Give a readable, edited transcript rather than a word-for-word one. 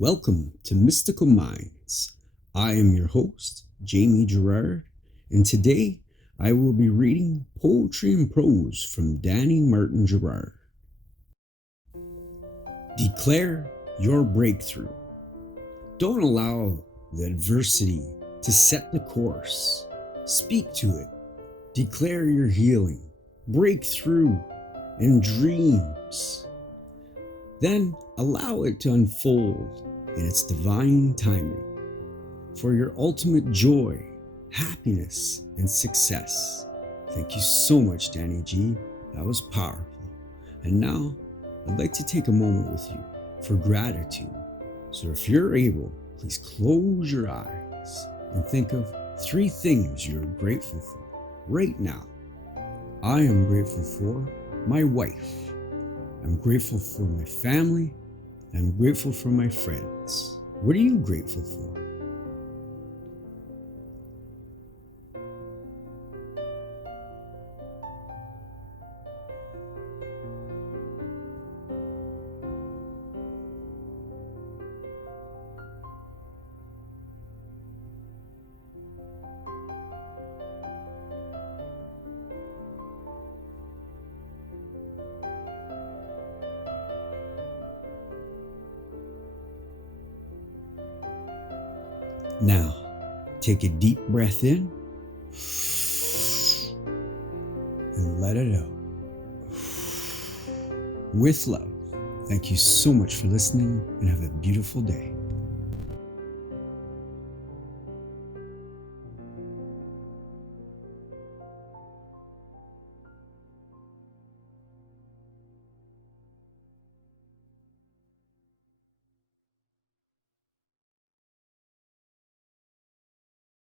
Welcome to Mystical Minds. I am your host, Jamie Girard, and today I will be reading Poetry and Prose from Danny Martin Girard. Declare your breakthrough. Don't allow the adversity to set the course. Speak to it. Declare your healing, breakthrough, and dreams. Then allow it to unfold in its divine timing for your ultimate joy, happiness, and success. Thank you so much, Danny G. That was powerful. And now, I'd like to take a moment with you for gratitude. So if you're able, please close your eyes and think of 3 things you're grateful for right now. I am grateful for my wife. I'm grateful for my family. I'm grateful for my friends. What are you grateful for? Now, take a deep breath in and let it out. With love. Thank you so much for listening and have a beautiful day.